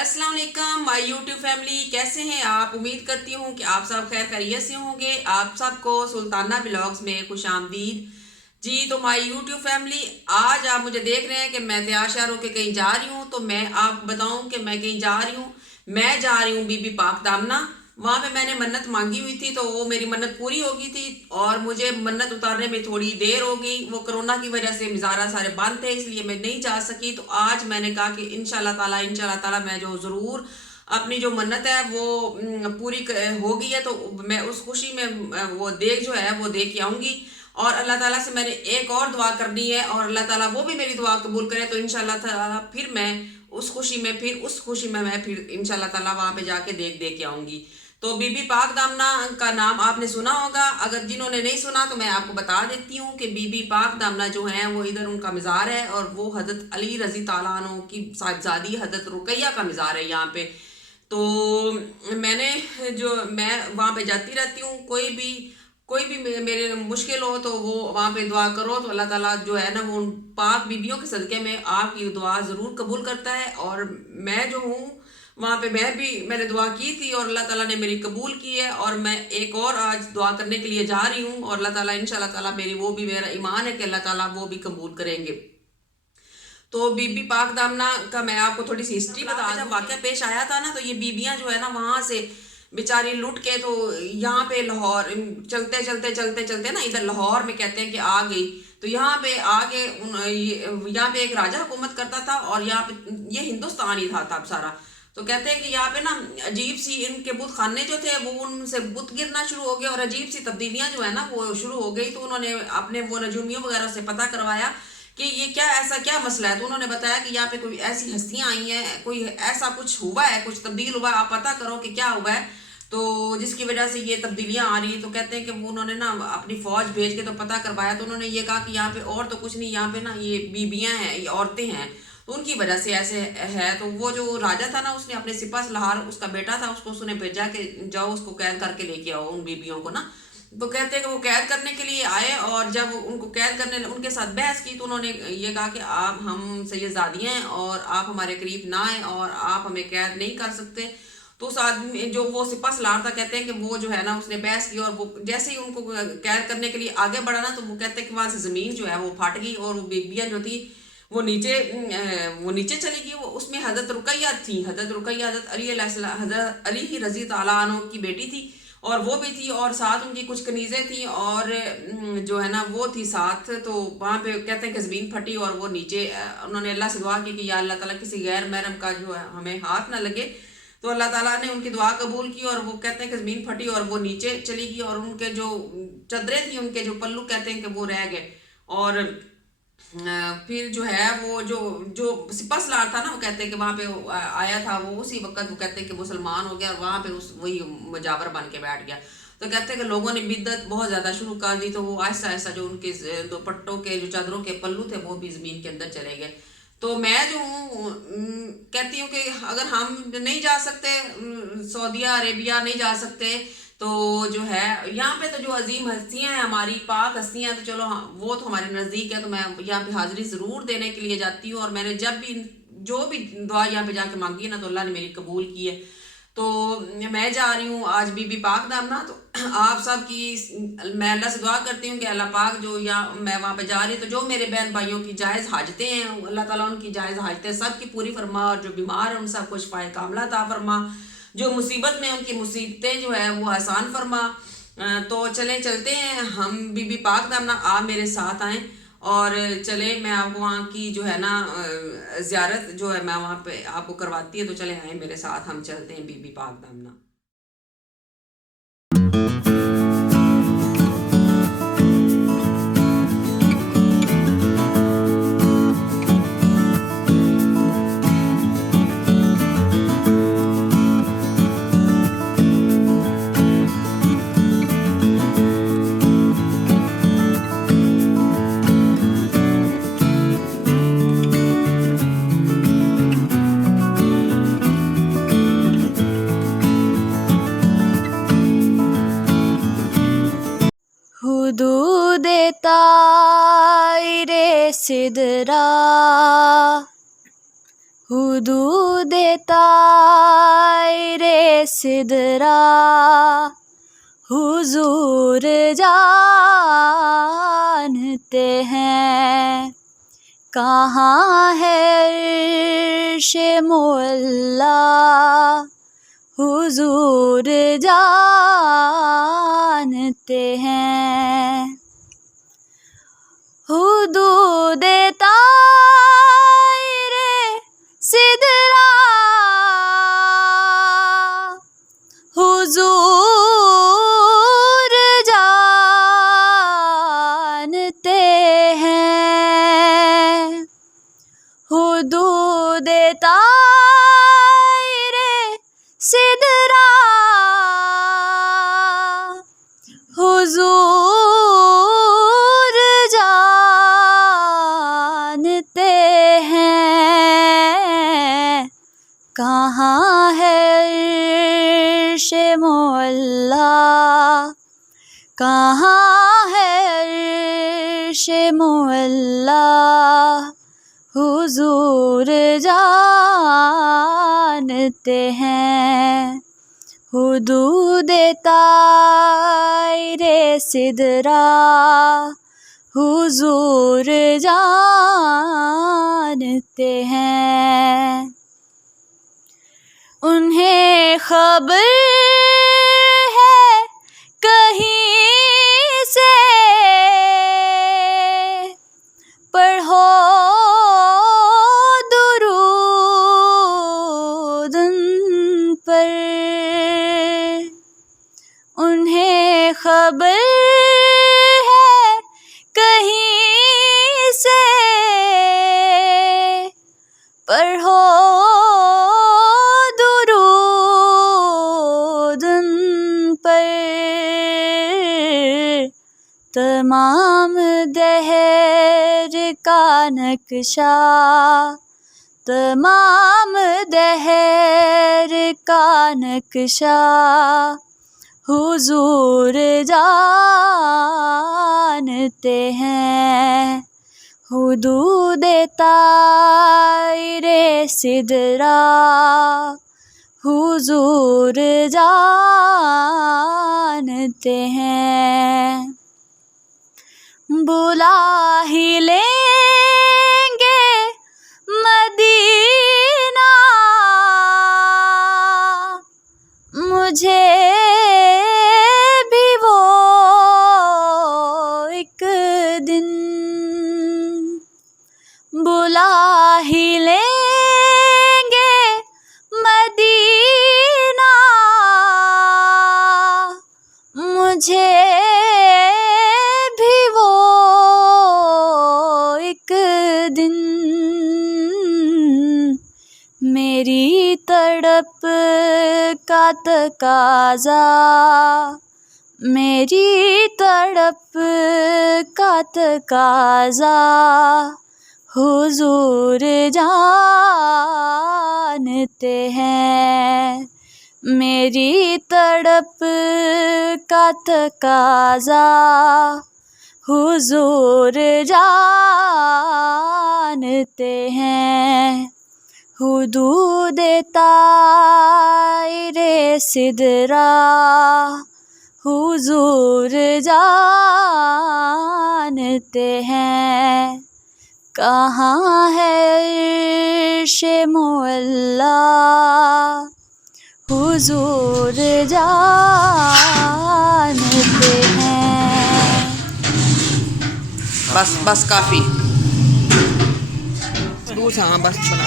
अस्सलाम वालेकुम my YouTube family, कैसे हैं आप। उम्मीद करती हूँ कि आप सब खैर खैरियत से होंगे। आप सबको सुल्ताना ब्लॉग्स में खुश आमदीद जी। तो माय यूट्यूब फैमिली, आज आप मुझे देख रहे हैं कि मैं तैयार श्यार होकर कहीं जा रही हूँ। तो मैं आप बताऊँ कि मैं कहीं जा रही हूँ। मैं जा रही हूँ बीबी पाक दामना। वहां पे मैंने मन्नत मांगी हुई थी, तो वो मेरी मन्नत पूरी हो गई थी और मुझे मन्नत उतारने में थोड़ी देर हो गई। वो कोरोना की वजह से मज़ारा सारे बंद थे, इसलिए मैं नहीं जा सकी। तो आज मैंने कहा कि इंशाल्लाह ताला मैं जो ज़रूर अपनी जो मन्नत है वो पूरी हो गई है। तो मैं उस खुशी में वो देख जो है वो दे के आऊँगी। और अल्लाह ताला से मैंने एक और दुआ करनी है और अल्लाह ताला वो भी मेरी दुआ कबूल करे। तो इंशाल्लाह ताला फिर मैं उस खुशी में मैं फिर इंशाल्लाह ताला वहाँ पे जाके देख देख के आऊँगी। तो बीबी पाक दामना का नाम आपने सुना होगा। अगर जिन्होंने नहीं सुना तो मैं आपको बता देती हूँ कि बीबी पाक दामना जो है वो इधर उनका मज़ार है और वो हज़रत अली रज़ी ताला अन्हु की साहिबजादी हज़रत रुकैया का मज़ार है यहाँ पे। तो मैं वहाँ पे जाती रहती हूँ। कोई भी मेरे मुश्किल हो तो वो वहाँ पे दुआ करो तो अल्लाह ताला जो है ना वो उन पाक बीबियों के सदक़े में आपकी दुआ ज़रूर कबूल करता है। और मैं जो हूँ वहाँ पे मैंने दुआ की थी और अल्लाह ताला ने मेरी कबूल की है। और मैं एक और आज दुआ करने के लिए जा रही हूँ और अल्लाह ताला इंशाल्लाह ताला मेरा ईमान है कि अल्लाह ताला वो भी कबूल करेंगे। तो बीबी पाक दामना का मैं आपको थोड़ी सी हिस्ट्री बता, जब वाक़या पेश आया था ना तो ये बीबियां जो है ना वहां से बेचारी लुट के तो यहाँ पे लाहौर चलते ना इधर लाहौर में कहते हैं कि आ गई। तो यहाँ पे आगे यहाँ पे एक राजा हुकूमत करता था और यहाँ पे ये हिंदुस्तान ही था तब सारा। तो कहते हैं कि यहाँ पे ना अजीब सी इनके बुत खाने जो थे वो उनसे बुत गिरना शुरू हो गए और अजीब सी तब्दीलियां जो है ना वो शुरू हो गई। तो उन्होंने अपने वो नजूमियों वगैरह से पता करवाया कि ये क्या मसला है। तो उन्होंने बताया कि यहाँ पे कोई ऐसी हस्तियां आई हैं, कोई ऐसा कुछ हुआ है, कुछ तब्दील हुआ है, आप पता करो कि क्या हुआ है। तो जिसकी वजह से ये तब्दीलियां आ रही है। तो कहते हैं कि वो उन्होंने ना अपनी फौज भेज के तो पता करवाया। तो उन्होंने ये कहा कि यहाँ पे और तो कुछ नहीं, यहाँ पे ना ये बीबियां हैं, ये औरतें हैं, तो उनकी वजह से ऐसे है। तो वो जो राजा था ना उसने अपने सिपा सलार उसका बेटा था उसको उसने भेजा कि जाओ उसको कैद करके लेके आओ उन बीबियों को ना। तो कहते हैं कि वो कैद करने के लिए आए और जब उनको कैद करने उनके साथ बहस की तो उन्होंने ये कहा कि आप हम सैयदादियाँ हैं और आप हमारे करीब ना आए और आप हमें कैद नहीं कर सकते। तो उस आदमी जो वो सिपा सलार था कहते हैं कि वो जो है ना उसने बहस की और वो जैसे ही उनको कैद करने के लिए आगे बढ़ा ना तो वो कहते हैं कि वहां से ज़मीन जो है वो फट गई और वो बीबियाँ जो थी वो नीचे चली गई। वो उसमें हज़रत रुकैया थी, हज़रत अली ही रज़ी ताला अन्हु की बेटी थी और वो भी थी और साथ उनकी कुछ कनीज़ें थी और जो है ना वो थी साथ। तो वहाँ पे कहते हैं कि ज़मीन फटी और वो नीचे उन्होंने अल्लाह से दुआ की कि या अल्लाह ताला किसी गैर महरम का जो है हमें हाथ ना लगे। तो अल्लाह ताला ने उनकी दुआ कबूल की और वो कहते हैं कि ज़मीन फटी और वो नीचे चली गई और उनके जो चदरें थी, उनके जो पल्लू कहते हैं कि वो रह गए। और फिर जो है वो जो जो सिपा सलार था ना वो कहते हैं कि वहाँ पे आया था वो उसी वक्त वो कहते हैं कि मुसलमान हो गया और वहाँ पे उस वही मुजावर बन के बैठ गया। तो कहते हैं कि लोगों ने बिद्दत बहुत ज़्यादा शुरू कर दी। तो वो आहिस्ता आहिस्ता जो उनके दुपट्टों के जो चादरों के पल्लू थे वो भी ज़मीन के अंदर चले गए। तो मैं जो हूँ कहती हूँ कि अगर हम नहीं जा सकते सऊदिया अरेबिया नहीं जा सकते तो जो है यहाँ पे तो जो अजीम हस्तियां हैं हमारी पाक हस्तियां तो चलो हाँ, वो तो हमारे नज़दीक है। तो मैं यहाँ पे हाजिरी ज़रूर देने के लिए जाती हूँ और मैंने जब भी जो भी दुआ यहाँ पे जाके मांगी है ना तो अल्लाह ने मेरी कबूल की है। तो मैं जा रही हूँ आज बीबी पाक दामना। तो आप सब की मैं अल्लाह से दुआ करती हूँ कि अल्लाह पाक जो यहाँ मैं वहाँ पे जा रही हूँ तो जो मेरे बहन भाइयों की जायज़ हाजतें हैं अल्लाह ताला उनकी जायज़ हाजतें सब की पूरी फरमा और जो बीमार है उन सबको शिफाए कामला अता फरमा। जो मुसीबत में उनकी मुसीबतें जो है वो आसान फरमा। तो चलते हैं हम बीबी पाक दामना, आप मेरे साथ आएँ और चले मैं आपको वहाँ की जो है ना ज़ियारत जो है मैं वहाँ पे आपको करवाती है। तो चले आए मेरे साथ, हम चलते हैं बीबी पाक दामना। हुदूद ताइरे सिदरा हुदूद तायरे सिदरा हुजूर जानते हैं, कहाँ है अर्श मुअल्ला हुजूर जानते हैं। हुदूद तायरे सिदरा हुजूर जानते हैं। हुदूद तायरे सिदरा हुजूर जानते हैं, कहाँ है अर्श मुअल्ला, कहाँ है अर्श मुअल्ला हुजूर जानते हैं। हुदूद तायरे सिदरा हुजूर जानते हैं। उन्हें खबर है कहीं से, पढ़ो दुरूद उन पर। उन्हें खबर है कहीं से, पढ़ो दुरूद उन पर। तमाम दहर का नक्शा, तमाम दहर का नक्शा हुजूर जानते हैं। हुदूद तायरे सिदरा हुजूर जानते हैं। बुला ही लेंगे मदीना मुझे भी वो एक दिन, बुला ही लेंगे मदीना मुझे भी वो एक दिन। मेरी तड़प का तकाज़ा, मेरी तड़प का तकाज़ा हुजूर जानते हैं। मेरी तड़प का तकाज़ा हुजूर जानते हैं। हुदूद तायरे सिदरा हुजूर जानते हैं, कहाँ है अर्श मुअल्ला हुजूर जानते हैं। बस बस काफ़ी दूर से। हाँ बस सुना।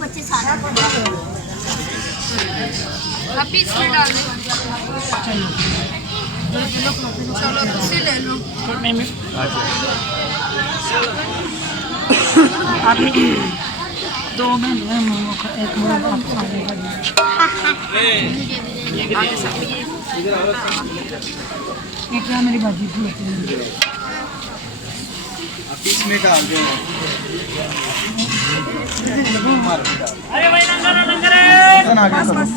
बच्चे सारे आप इसमें डाल दो। चलो दूसरी ले लो। आप दो में एक में आप एक यहाँ मेरी भाजी थी आप इसमें डाल दो। हसन आगे करो,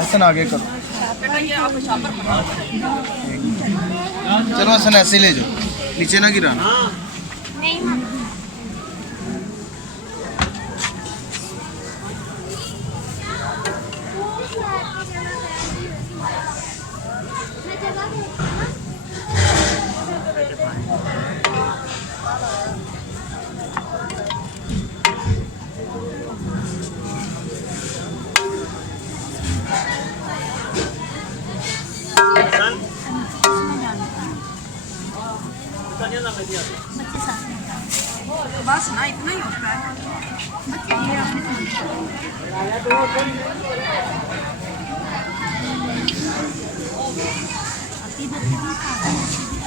हसन आगे करो। चलो हसन ऐसे ले जाओ, नीचे ना गिराना। बस ना इतना ही होता है।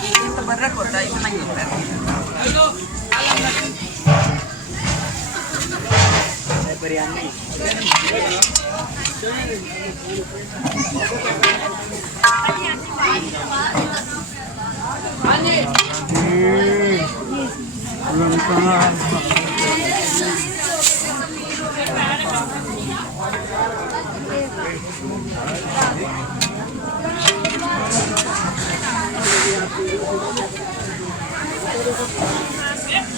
ये तो बर्रक होता है, इतना ही होता है।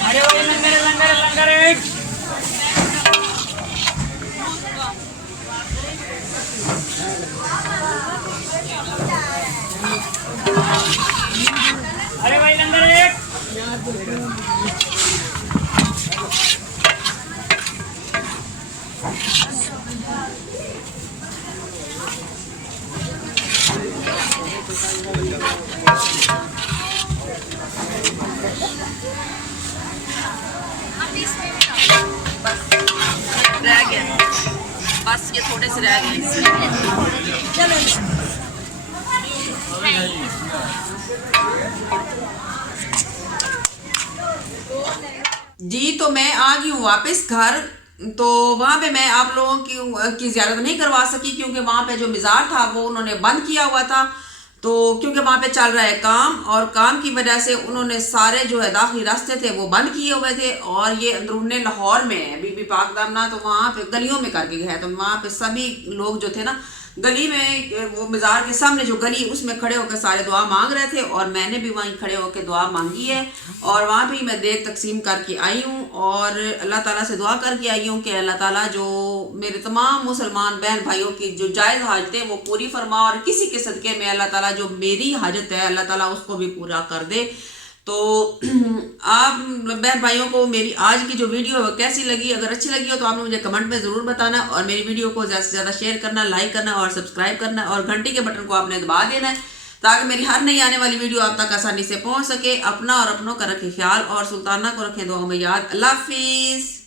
अरे भाई लंगर लंगर लंगर अरे भाई लंगर रह गया, बस ये थोड़े से रह गए। जी तो मैं आ गई हूँ वापस घर। तो वहाँ पे मैं आप लोगों की ज़ियारत नहीं करवा सकी क्योंकि वहाँ पे जो मज़ार था वो उन्होंने बंद किया हुआ था। तो क्योंकि वहाँ पे चल रहा है काम, और काम की वजह से उन्होंने सारे जो है दाखिली रास्ते थे वो बंद किए हुए थे। और ये अंदरूने लाहौर में है बीबी पाक दामना, तो वहाँ पे गलियों में करके गया है। तो वहाँ पे सभी लोग जो थे ना गली में, वो मज़ार के सामने जो गली उसमें खड़े होकर सारे दुआ मांग रहे थे, और मैंने भी वहीं खड़े होकर दुआ मांगी है। और वहाँ भी मैं देख तकसीम करके आई हूँ, और अल्लाह ताला से दुआ करके आई हूँ कि अल्लाह ताला जो मेरे तमाम मुसलमान बहन भाइयों की जो जायज़ हाजतें वो पूरी फरमा, और किसी के सदक़े में अल्लाह ताला जो मेरी हाजत है अल्लाह ताला उसको भी पूरा कर दे। तो आप बहन भाइयों को मेरी आज की जो वीडियो है कैसी लगी, अगर अच्छी लगी हो तो आपने मुझे कमेंट में ज़रूर बताना, और मेरी वीडियो को ज़्यादा से ज़्यादा शेयर करना, लाइक करना और सब्सक्राइब करना, और घंटी के बटन को आपने दबा देना है ताकि मेरी हर नई आने वाली वीडियो आप तक आसानी से पहुंच सके। अपना और अपनों का रखें ख्याल, और सुल्ताना को रखें दुआ में याद। अल्लाह हाफिज़।